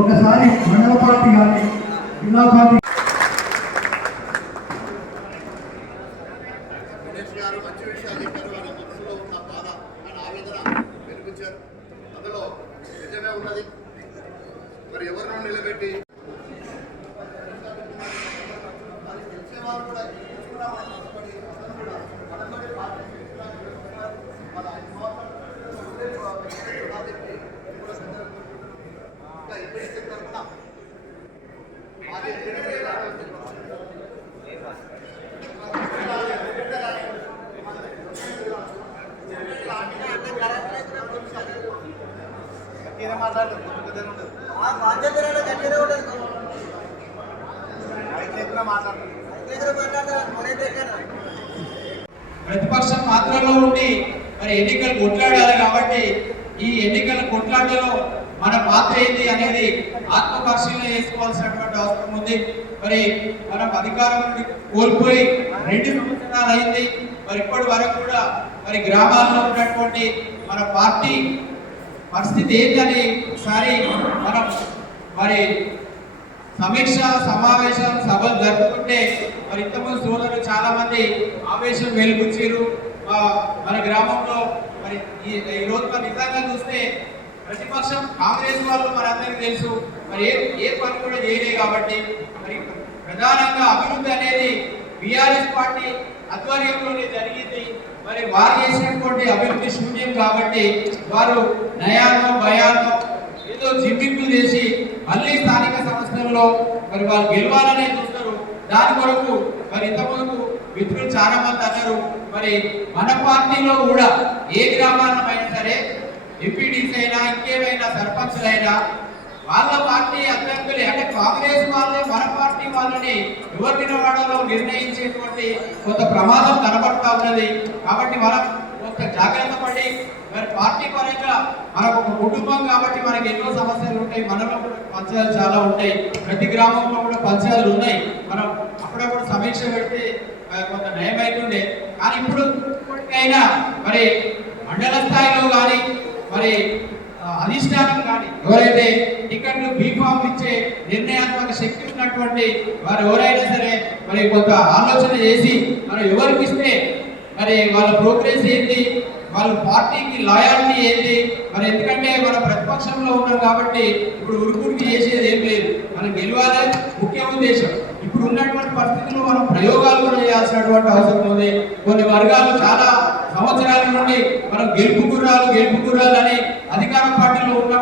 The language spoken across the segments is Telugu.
ఒకసారి మండల పార్టీ కానీ జిల్లా పార్టీ మంచి విషయాలు అందులో నిజమే ఉన్నది. మరి ఎవరినో నిలబెట్టి మరి గెలిచేవారు కూడా గెలిచి కూడా మనం కష్టపడి అందరం కూడా కష్టపడి పార్టీ గెలుస్తున్నారు. వాళ్ళ ఐదు సంవత్సరాలు ఉండే కాబట్టి కూడా పెద్దలు ఇంకా ఎంపీ తరఫున మాది ఎంపీ ప్రతిపక్షం పాత్రలో ఉండి మరి ఎన్నికలు కొట్లాడాలి కాబట్టి ఈ ఎన్నికల కొట్లాటలో మన పాత్ర ఏంటి అనేది ఆత్మ పరిశీలన చేసుకోవాల్సినటువంటి అవసరం ఉంది. మరి మనం అధికారం కోల్పోయి రెండు సంవత్సరాలు అయింది. మరి ఇప్పటి వరకు కూడా మరి గ్రామాల్లో ఉన్నటువంటి మన పార్టీ పరిస్థితి ఏంటని ఒకసారి మనం మరి సమీక్ష సమావేశం సభలు జరుపుకుంటే మరి ఇంతకుముందు సోదరులు చాలా మంది ఆవేశం వెలుగుచ్చారు మన గ్రామంలో మరి ఈ ఈ రోజు మనం నిజంగా చూస్తే ప్రతిపక్షం కాంగ్రెస్ వాళ్ళు మనందరికీ తెలుసు. మరి ఏ ఏ పని కూడా చేయలే కాబట్టి మరి ప్రధానంగా అభివృద్ధి అనేది బీఆర్ఎస్ పార్టీ ఆధ్వర్యంలోనే జరిగింది. మరి వారు చేసినటువంటి అభివృద్ధి శూన్యం కాబట్టి వారు నయానో భయానో ఏదో జిమ్మింగ్లు చేసి మళ్ళీ స్థానిక సంస్థల్లో మరి వాళ్ళు గెలవాలనే చూస్తారు. దాని కొరకు మరి ఇంతకుముందు మిత్రులు చాలా మంది అన్నారు మరి మన పార్టీలో కూడా ఏ గ్రామాలమైనా సరే ఎంపీడీసీ అయినా ఇంకేమైనా సర్పంచ్లైనా వాళ్ళ పార్టీ అభ్యర్థులే అంటే కాంగ్రెస్ వాళ్ళే మన పార్టీ వాళ్ళని ఎవరిని వాడాలో నిర్ణయించేటువంటి కొంత ప్రమాదం కనబడతా ఉన్నది. కాబట్టి మనం కొంత జాగ్రత్త పడి మరి పార్టీ పరంగా మనకు ఒక కుటుంబం కాబట్టి మనకి ఎన్నో సమస్యలు ఉంటాయి మనలో కూడా పంచాయతీలు చాలా ఉంటాయి ప్రతి గ్రామంలో కూడా పంచాయతీలు ఉన్నాయి. మనం అప్పుడప్పుడు సమీక్ష పెడితే కొంత నయం అవుతుండే. కానీ ఇప్పుడు ఇప్పటికైనా మరి మండల స్థాయిలో కానీ మరి అధిష్టానం కానీ ఎవరైతే బీఫామ్ నిర్ణయాత్మక శక్తి ఉన్నటువంటి వారు ఎవరైనా సరే మరి కొంత ఆలోచన చేసి మనం ఎవరికి ఇస్తే మరి వాళ్ళ ప్రోగ్రెస్ ఏంటి? వాళ్ళ పార్టీకి లాయాలిటీ ఏంటి? మరి ఎందుకంటే మన ప్రతిపక్షంలో ఉన్నాం కాబట్టి ఇప్పుడు ఉరుకుడికి చేసేది ఏం లేదు. మనం గెలవాలి ముఖ్య ఉద్దేశం. ఇప్పుడు ఉన్నటువంటి పరిస్థితుల్లో మనం ప్రయోగాలు కూడా చేయాల్సినటువంటి అవసరం ఉంది. కొన్ని వర్గాలు చాలా సంవత్సరాల నుండి మనం గెలుపు గుర్రాలు గెలుపు గుర్రాలు అని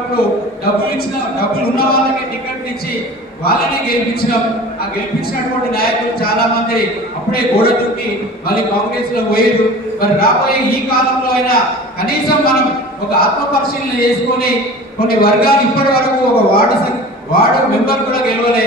ఉన్నప్పుడు డబ్బులు ఇచ్చిన డబ్బులు ఉన్న వాళ్ళకి టికెట్ ఇచ్చి వాళ్ళని గెలిపించినాం. ఆ గెలిపించినటువంటి నాయకులు చాలా మంది అప్పుడే గోడ దూకి మళ్ళీ కాంగ్రెస్లో పోయారు. మరి రాబోయే ఈ కాలంలో అయినా కనీసం మనం ఒక ఆత్మ పరిశీలన చేసుకొని కొన్ని వర్గాలు ఇప్పటి వరకు ఒక వార్డు వార్డు మెంబర్ కూడా గెలవలే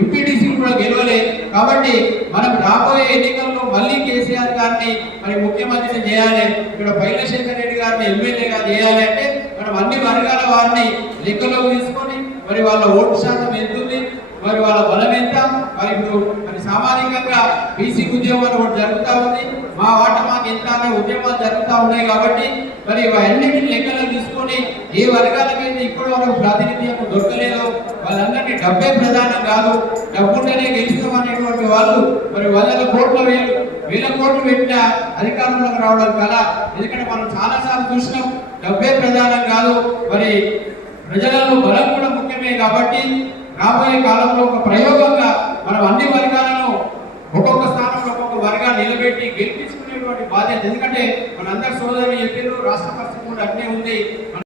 ఎంపీటీసీ కూడా గెలవలే. కాబట్టి మనం రాబోయే ఎన్నికల్లో మళ్ళీ కేసీఆర్ గారిని మరి ముఖ్యమంత్రిని చేయాలి. ఇక్కడ బైలశేఖర్ రెడ్డి గారిని ఎమ్మెల్యేగా చేయాలి అంటే మనం అన్ని వర్గాల వారిని లెక్కలోకి తీసుకొని మరి వాళ్ళ ఓటు శాతం ఎంత ఉంది? మరి వాళ్ళ బలం ఎంత? మరి ఇప్పుడు మరి సామాజికంగా బీసీ ఉద్యమాలు ఒకటి జరుగుతూ ఉంది. మా వాట మాకు ఎంత అనే ఉద్యమాలు జరుగుతూ ఉన్నాయి కాబట్టి మరి అన్నింటిని లెక్కలో తీసుకొని ఏ వర్గాలకైతే ఇప్పటి వరకు డబ్బే ప్రధానం కాదు. డబ్బుంటేనే గెలుస్తాం అనేటువంటి వాళ్ళు మరి వందల కోట్ల వేలు వేల కోట్లు పెట్టిన అధికారంలోకి రావడం కదా ఎందుకంటే మనం చాలాసార్లు చూసినాం డబ్బే ప్రధానం కాదు. మరి ప్రజలలో బలం కూడా ముఖ్యమే కాబట్టి రాబోయే కాలంలో ఒక ప్రయోగంగా మనం అన్ని వర్గాలను ఒక్కొక్క స్థానంలో ఒక్కొక్క వర్గాన్ని నిలబెట్టి గెలిపించుకునేటువంటి బాధ్యత. ఎందుకంటే మనందరి సోదరులు చెప్పారు రాష్ట్ర పరిస్థితి కూడా అట్నే ఉంది.